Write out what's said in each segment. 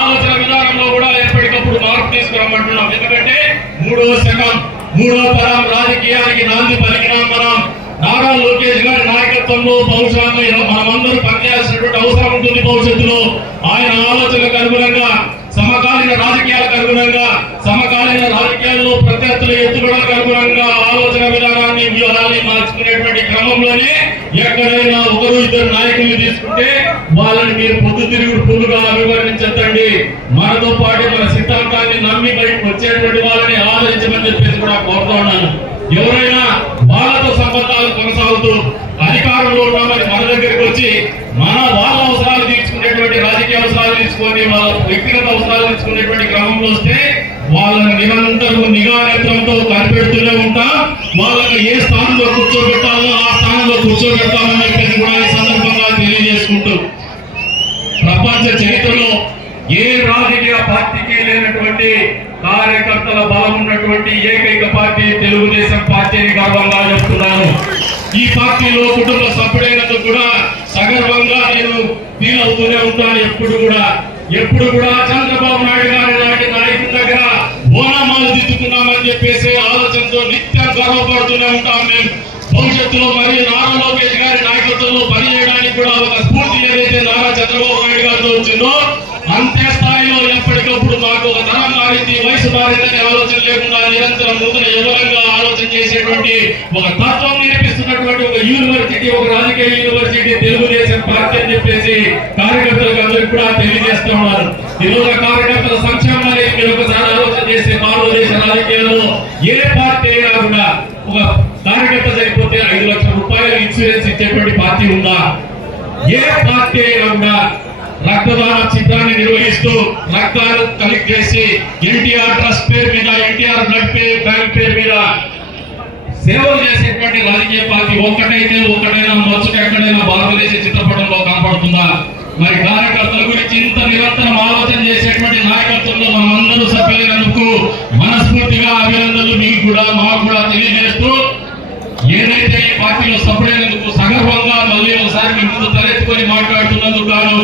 ఆలోచన విధానంలో కూడా ఎప్పటికప్పుడు మార్పు తీసుకురమ్మంటున్నాం. ఎందుకంటే మూడో శకం మూడో తరం రాజకీయానికి నాంది పలికినాం మనం. నారా లోకేష్ గారి నాయకత్వంలో బహుశా మనమందరూ పనిచేయాల్సినటువంటి అవసరం ఉంటుంది భవిష్యత్తులో. ఆయన ఆలోచనకు అనుగుణంగా, సమకాలీన రాజకీయాలకు అనుగుణంగా, సమకాలీన రాజకీయాల్లో ప్రత్యర్థుల ఎత్తుగడలకు అనుగుణంగా ఆలోచన విధానాన్ని, వ్యూహాన్ని మార్చుకునేటువంటి క్రమంలోనే ఎక్కడైనా ఒకరు ఇద్దరు నాయకుల్ని తీసుకుంటే వాళ్ళని మీరు పొద్దుతిరుగుడు పుల్లుగా అభివర్ణించండి. మనతో పాటు మన సిద్ధాంతాన్ని నమ్మి బయటకు వచ్చేటువంటి వాళ్ళని ఆదరించమని చెప్పేసి కూడా కోరుతా ఉన్నాను. ఎవరైనా వాళ్ళతో సంబంధాలు కొనసాగుతూ అధికారంలో ఉన్నామని మన దగ్గరికి వచ్చి వాళ్ళ అవసరాలు తీర్చుకునేటువంటి రాజకీయ అవసరాలు తీసుకొని వాళ్ళ వ్యక్తిగత అవసరాలు తీసుకునేటువంటి క్రమంలో వస్తే వాళ్ళని నిరంతరం నిఘా నేత్రంతో కనిపెడుతూనే ఉంటాం. వాళ్ళకి ఏ స్థానంలో కూర్చోబెట్టాలో ఆ స్థానంలో కూర్చోబెడతామని చెప్పేసి కూడా ఈ సందర్భంగా తెలియజేసుకుంటూ, ప్రపంచ చరిత్రలో ఏ రాజకీయ పార్టీకి లేనటువంటి కార్యకర్తల బలం ఉన్నటువంటి ఏకైక పార్టీ తెలుగుదేశం పార్టీని గర్వంగా చెప్తున్నాను. ఈ పార్టీలో కుటుంబ సభ్యుడైనందుకు కూడా సగర్వంగా నేను ఫీల్ అవుతూనే ఉంటాను. ఎప్పుడు కూడా చంద్రబాబు నాయుడు గారి నాటి నాయకుల దగ్గర ఓనామాలు దిద్దుకున్నామని చెప్పేసి ఆలోచనతో నిత్యం గర్వపడుతూనే ఉంటాం. మేము భవిష్యత్తులో మరియు నారా లోకేష్ గారి నాయకత్వంలో పనిచేయడానికి కూడా ఒక స్ఫూర్తి ఏదైతే నారా చంద్రబాబు నాయుడు గారితో వచ్చిందో అంతే స్థాయిలో ఎప్పటికప్పుడు మాకు ఒక తరం మారింది, వయసు మారిందనే ఆలోచన లేకుండా నిరంతరం నూతన యువరంగా ఆలోచన చేసేటువంటి ఒక తత్వం నేర్పిస్తున్నటువంటి ఒక యూనివర్సిటీ, ఒక రాజకీయ యూనివర్సిటీ తెలుగుదేశం పార్టీ అని చెప్పేసి కార్యకర్తలకు అందరికీ కూడా తెలియజేస్తూ ఉన్నారు. ఈరోజు కార్యకర్తల సంక్షేమాన్ని మీరు ఒకసారి ఆలోచన చేస్తే భారతదేశ రాజకీయాల్లో ఏ పార్టీ అయినా కూడా ఒక కార్యకర్త చనిపోతే 5 లక్షల రూపాయల ఇన్సూరెన్స్ ఇచ్చేటువంటి పార్టీ ఉందా? ఏ పార్టీ అయినా కూడా రక్తదాన చిత్రాన్ని నిర్వహిస్తూ రక్తాలు కలెక్ట్ చేసి ఎన్టీఆర్ ట్రస్ట్ పేరు మీద, ఎన్టీఆర్ బ్లడ్ బ్యాంక్ పేరు మీద సేవలు చేసేటువంటి రాజకీయ పార్టీ ఒక్కటైనా మచ్చుకు ఎక్కడైనా భారతదేశ చిత్రపటంలో కనపడుతుందా? మరి కార్యకర్తల గురించి ఇంత నిరంతరం ఆలోచన చేసేటువంటి నాయకత్వంలో మనమందరూ సభ్యులైనందుకు మనస్ఫూర్తిగా అభినందనలు మీకు కూడా మాకు కూడా తెలియజేస్తూ, ఏదైతే ఈ పార్టీలో సభ్యులైనందుకు సగర్వంగా మళ్ళీ ఒకసారి మీ ముందు తలెత్తుకొని మాట్లాడుతున్నందుకు గాను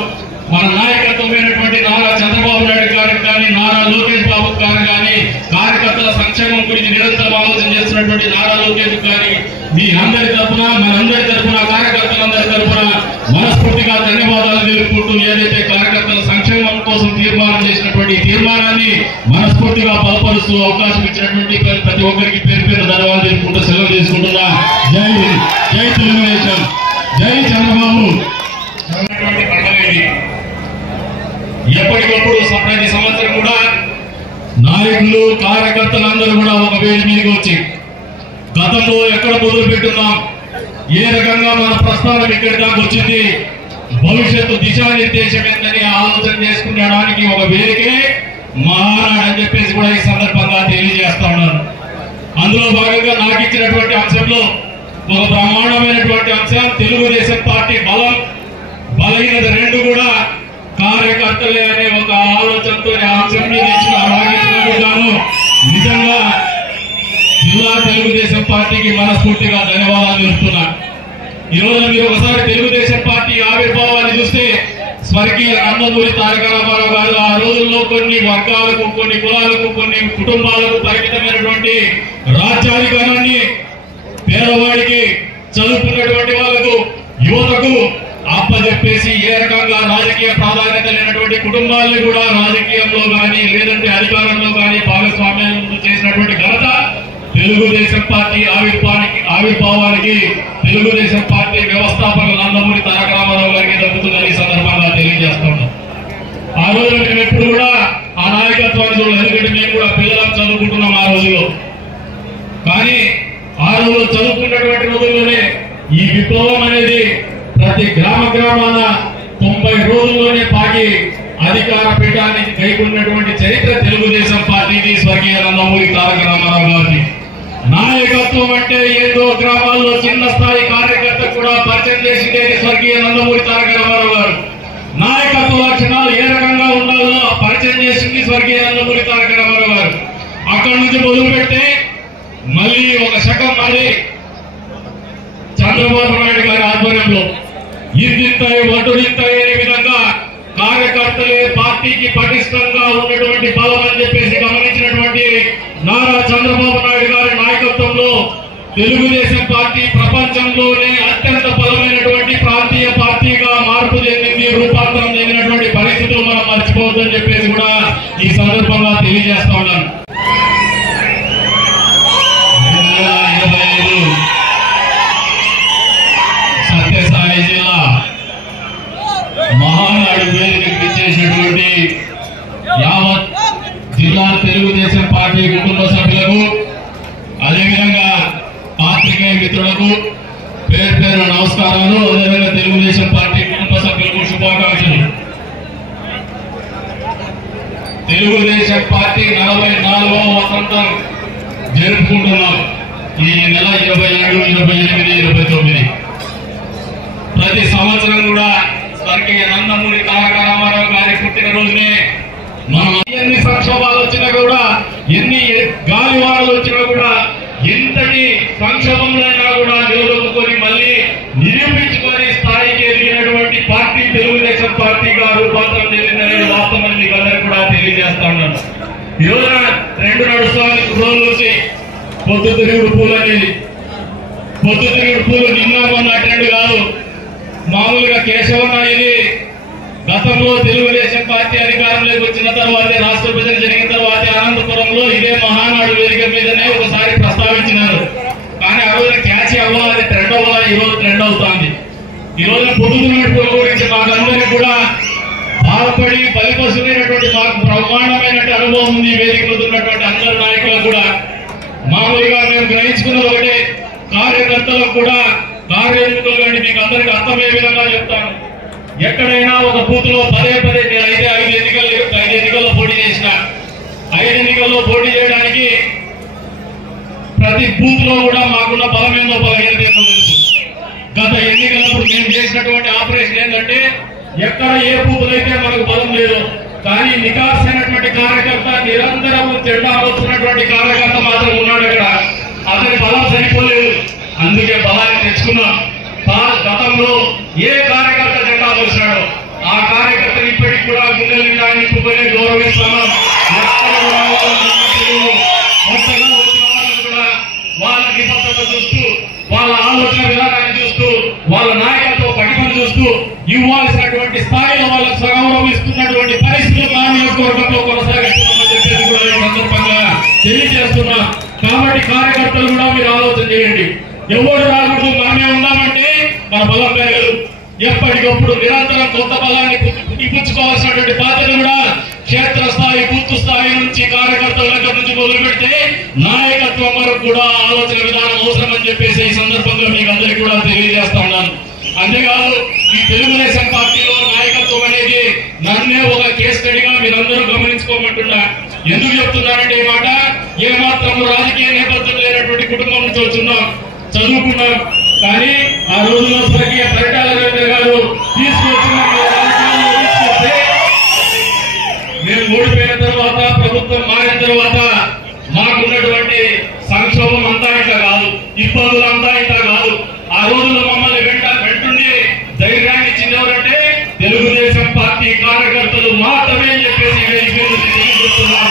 మన నాయకత్వమైనటువంటి నారా చంద్రబాబు నాయుడు గారికి కానీ, నారా లోకేష్ బాబు గారు కానీ, కార్యకర్తల సంక్షేమం గురించి నిరంతరం ఆలోచన చేస్తున్నటువంటి నారా లోకేష్ గారి మీ అందరి తరఫున, మనందరి తరఫున, కార్యకర్తలందరి తరఫున మనస్ఫూర్తిగా ధన్యవాదాలు తెలుపుకుంటూ, ఏదైతే కార్యకర్తల సంక్షేమం కోసం తీర్మానం చేసినటువంటి తీర్మానాన్ని మనస్ఫూర్తిగా బలపరుస్తూ అవకాశం ఇచ్చినటువంటి ప్రతి ఒక్కరికి పేరు పేరు ధన్యవాదాలు తెలుపుకుంటూ సెలవు తీసుకుంటున్నా. జై జై తెలుగుదేశం, జై చంద్రబాబు. ఎప్పటికప్పుడు ప్రతి సంవత్సరం కూడా నాయకులు, కార్యకర్తలందరూ కూడా ఒక వేడి మీదకి వచ్చి గతంలో ఎక్కడ మొదలు పెట్టున్నాం, ఏ రకంగా మన ప్రస్థానం ఇక్కడి దాకా వచ్చింది, భవిష్యత్తు దిశానిర్దేశం ఏందని ఆలోచన చేసుకునడానికి ఒక వేదికే మహానాడు అని చెప్పేసి కూడా ఈ సందర్భంగా తెలియజేస్తా ఉన్నాను. అందులో భాగంగా నాకు ఇచ్చినటువంటి అంశంలో ఒక బ్రహ్మాండమైనటువంటి అంశం తెలుగుదేశం పార్టీ బలం, బలహీనత రెండు కూడా కార్యకర్తలే అనే ఒక ఆలోచనతో అంశం మీద ఇచ్చిన అలాగేను నిజంగా జిల్లా తెలుగుదేశం పార్టీకి మనస్ఫూర్తిగా ధన్యవాదాలు తెలుపుతున్నా. ఈ రోజు మీరు ఒకసారి తెలుగుదేశం పార్టీ ఆవిర్భావాన్ని చూస్తే స్వర్గీయ నందమూరి తారక రామారావు గారు ఆ రోజుల్లో కొన్ని వర్గాలకు, కొన్ని కులాలకు, కొన్ని కుటుంబాలకు పరిమితమైనటువంటి రాజ్యాధికారాన్ని పేదవాడికి, చదువుకున్నటువంటి వాళ్ళకు, యువతకు అప్పచెప్పేసి ఏ రకంగా రాజకీయ ప్రాధాన్యత లేనటువంటి కుటుంబాలను కూడా రాజకీయంలో కానీ లేదంటే అధికారంలో కానీ భాగస్వామ్యం చేసినటువంటి ఘనత తెలుగుదేశం పార్టీ ఆవిర్భావానికి తెలుగుదేశం పార్టీ వ్యవస్థాపకులు నందమూరి తారక రామారావు గారికి దక్కుతుందని ఈ సందర్భంగా తెలియజేస్తా ఉన్నాం. ఆ రోజు మేము ఎప్పుడు కూడా ఆ నాయకత్వాన్ని చూడాలి, ఎందుకంటే మేము కూడా పిల్లలను చదువుకుంటున్నాం ఆ రోజులో. కానీ ఆ రోజు చదువుకున్నటువంటి రోజుల్లోనే ఈ విప్లవం అనేది ప్రతి గ్రామాన 90 రోజుల్లోనే పాకి అధికార పీఠాన్ని గైకొన్నటువంటి చరిత్ర తెలుగుదేశం పార్టీకి, స్వర్గీయ నందమూరి తారక రామారావు గారికి. నాయకత్వం అంటే ఏదో గ్రామాల్లో చిన్న స్థాయి కార్యకర్త కూడా పరిచయం చేసిందేది స్వర్గీయ నందమూరి తారక రామారావు గారు. నాయకత్వ లక్షణాలు ఏ రకంగా ఉండాలో పరిచయం చేసింది స్వర్గీయ నందమూరి తారక రామారావు గారు. అక్కడి నుంచి మొదలుపెట్టి మళ్ళీ ఒక శకం మరి చంద్రబాబు నాయుడు గారి ఆధ్వర్యంలో ఇంతింతాయి వడ్డునింతాయి అనే విధంగా కార్యకర్తలే పార్టీకి పటిష్టంగా ఉన్నటువంటి బలం అని చెప్పేసి గమనించినటువంటి నారా చంద్రబాబు నాయుడు గారి నాయకత్వంలో తెలుగుదేశం పార్టీ ప్రపంచంలోనే అత్యంత బలమైనటువంటి ప్రాంతీయ పార్టీగా మార్పు చెందింది, రూపాంతరం చెందినటువంటి పరిస్థితులు మనం మర్చిపోవద్దని చెప్పేసి కూడా ఈ సందర్భంగా తెలియజేస్తా ఉన్నాను. 2025 సత్యసాయి జిల్లా మహానాడు వేదికకి ఇచ్చేసినటువంటి యావత్ జిల్లా తెలుగుదేశం పార్టీ కుటుంబ సభ్యులకు, అదేవిధంగా పాత్రికేయ మిత్రులకు పేరు పేరు నమస్కారాలు. అదేవిధంగా తెలుగుదేశం పార్టీ కుటుంబ సభ్యులకు శుభాకాంక్షలు. తెలుగుదేశం పార్టీ 44వ వసంతం జరుపుకుంటున్నాం. ఈ నెల 27, 28, 29 ప్రతి సంవత్సరం కూడా స్వర్గీయ నందమూరి తారక రామారావు గారి పుట్టినరోజునే మనం ఎన్ని సంక్షోభాలు వచ్చినా కూడా, ఎన్ని గాలివానలు వచ్చినా కూడా, ఎంతటి సంక్షోభంలో కూడా నిలదొక్కుని మళ్ళీ నిరూపించుకొని స్థాయికి ఎదిగినటువంటి పార్టీ తెలుగుదేశం పార్టీగా రూపాంతరం చెందిందనేది వాస్తవం మీకు అందరికీ కూడా తెలియజేస్తా ఉన్నాను. ఈ రోజున 2 నడుస్తానికి రోజుల నుంచి పొద్దుతిరుగుడు పూలు అనేది, పొద్దుతిరుగుడు పూలు నిన్న మొన్న ట్రెండ్ కాదు. మామూలుగా కేశవన్న ఇది గతంలో తెలుగుదేశం పార్టీ అధికారంలోకి వచ్చిన తర్వాత, రాష్ట్ర విభజన జరిగిన తర్వాత అనంతపురంలో ఇదే మహానాడు వేదిక మీదనే ఒకసారి ప్రస్తావించినారు. కానీ ఆ రోజు క్యాచ్ అవ్వాలి, అది ట్రెండ్ అవ్వాలి. ఈ రోజు ట్రెండ్ అవుతుంది. ఈ రోజు పొద్దుతిరుగుడు పూల గురించి మాకందరికీ కూడా బాధపడి బలిపసునైనటువంటి మాకు బ్రహ్మాండమైనటువంటి అనుభవం ఉంది. వేదికలో ఉన్నటువంటి అందరు నాయకులకు కూడా మామూలుగా మేము గ్రహించుకున్నది ఒకటే, కార్యకర్తలకు కూడా కార్యకర్తలు కానీ మీకు అందరికీ అర్థమయ్యే విధంగా చెప్తాను. ఎక్కడైనా ఒక బూత్ లో పదే నేను అయితే 5 ఎన్నికల్లో పోటీ చేసిన. 5 ఎన్నికల్లో పోటీ చేయడానికి ప్రతి బూత్ లో కూడా మాకున్న బలం ఏందో బలహీనత ఏందో తెలుసు. గత ఎన్నికలప్పుడు మేము చేసినటువంటి ఆపరేషన్ ఏంటంటే, ఎక్కడ ఏ బూత్ అయితే మనకు బలం లేదు, కానీ నికాసైనటువంటి కార్యకర్త, నిరంతరం జెండా వస్తున్నటువంటి కార్యకర్త మాత్రం ఉన్నాడు. అక్కడ అతని బలం సరిపోలేదు. అందుకే బలాన్ని తెచ్చుకున్నాం. ఏ కార్యకర్త జెండా మోసాడో ఆ కార్యకర్తని ఇప్పటికి కూడా గుండెల నిండా నింపుకొని గౌరవిస్తున్నాం. కొత్తగా వచ్చిన వాళ్ళని కూడా వాళ్ళ నిబద్ధత చూస్తూ, వాళ్ళ ఆలోచన విధానాన్ని చూస్తూ, వాళ్ళ నాయకత్వ పటిమను చూస్తూ ఇవ్వాల్సినటువంటి స్థాయిలో వాళ్ళకు సగౌరవం ఇస్తున్నటువంటి పరిస్థితులు ఆ నియోజకవర్గంలో కొనసాగిస్తున్నామని చెప్పేసి కూడా ఈ సందర్భంగా తెలియజేస్తున్నాం. కాబట్టి కార్యకర్తలు కూడా మీరు ఆలోచన చేయండి. ఎవరు రాకూడదు, మనమే ఉన్నామంటే మన బలం పెరగదు. ఎప్పటికప్పుడు నిరంతరం కొత్త బలాన్ని పుట్టిపుచ్చుకోవాల్సినటువంటి బాధ్యత కూడా క్షేత్రస్థాయి, బూత్ స్థాయి నుంచి కార్యకర్తల దగ్గర నుంచి మొదలు పెడితే నాయకత్వం వరకు కూడా ఆలోచన విధానం అవసరమని చెప్పేసి ఈ సందర్భంగా మీకు అందరికీ కూడా తెలియజేస్తా ఉన్నాను. అంతేకాదు ఈ తెలుగుదేశం పార్టీలో నాయకత్వం అనేది నన్నే ఒక కేస్ స్టడీగా మీరందరూ గమనించుకోమంటున్నా. ఎందుకు చెప్తున్నారంటే ఈ మాట, ఏమాత్రం రాజకీయ నేపథ్యం లేనటువంటి కుటుంబం నుంచి వచ్చున్నాం, చదువుకున్నాం. కానీ ఆ రోజుల్లో స్వర్గీయ పరిటాల రవీంద్ర గారు తీసుకొచ్చిన మేము ఓడిపోయిన తర్వాత, ప్రభుత్వం మారిన తర్వాత మాకున్నటువంటి సంక్షోభం అంతా ఇంత కాదు, ఇబ్బందులు అంతా ఇంత కాదు. ఆ రోజుల్లో మమ్మల్ని వెంటుండి ధైర్యాన్ని ఇచ్చింది ఎవరంటే తెలుగుదేశం పార్టీ కార్యకర్తలు మాత్రమే అని చెప్పేసి తెలియజేస్తున్నాం.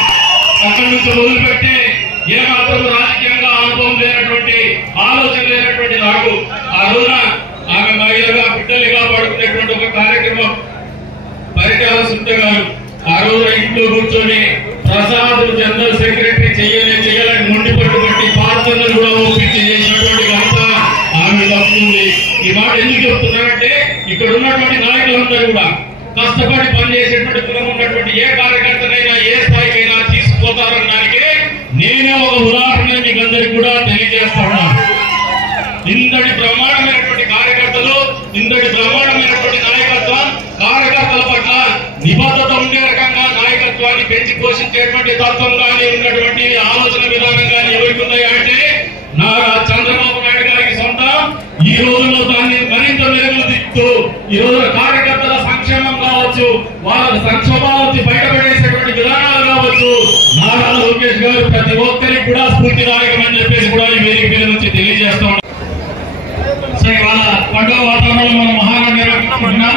అక్కడి నుంచి మొదలుపెట్టి ఏమాత్రం రాజకీయంగా అనుభవం లేనటువంటి, ఆలోచన లేనటువంటి నాకు ఆ రోజున ఆమె మహిళగా బిడ్డలుగా పడుకునేటువంటి ఒక కార్యక్రమం పరిటాల సుంట గారు ఆ రోజున ఇంట్లో కూర్చొని ప్రసాద్ జనరల్ సెక్రటరీ చేయాలని మొండి పట్టుబట్టి పాత్రను కూడా ఒప్పించి చేసినటువంటి ఘనత ఆమె తప్పుంది. ఈ మాట ఎందుకు చెప్తున్నారంటే ఇక్కడ ఉన్నటువంటి నాయకులందరూ కూడా కష్టపడి పనిచేసేటువంటి గుణం ఉన్నటువంటి ఏ కార్యకర్తనైనా ఏ స్థాయికైనా తీసుకుపోతారనడానికి నేనే ఒక ఉదాహరణ మీకు అందరికి కూడా తెలియజేస్తా ఉన్నాను. ఇంతటి బ్రహ్మాండమైనటువంటి కార్యకర్తలు, ఇంతటి బ్రహ్మాండమైనటువంటి నాయకత్వం, కార్యకర్తల పట్ల నిబద్ధత ఉండే రకంగా నాయకత్వాన్ని పెంచి పోషించేటువంటి తత్వం కానీ ఉన్నటువంటి ఆలోచన విధానం కానీ ఎవరికి ఉన్నాయా అంటే నారా చంద్రబాబు నాయుడు గారికి సొంతం. ఈ రోజుల్లో దాన్ని మరింత మెరుగులు దిక్కుతూ ఈ రోజున కార్యకర్తల సంక్షేమం కావచ్చు, వాళ్ళ సంక్షోభాల నుంచి బయటపడేసేటువంటి విధానాలు కావచ్చు, నారా లోకేష్ గారు ప్రతి ఒక్కరికి కూడా స్ఫూర్తిదాయకమని చెప్పేసి కూడా ఈ వేదిక మీద నుంచి తెలియజేస్తా ఉన్నాం. సో ఇవాళ పండుగ వాతావరణంలో మనం మహానగరం నిర్వహించుకుంటున్నాం.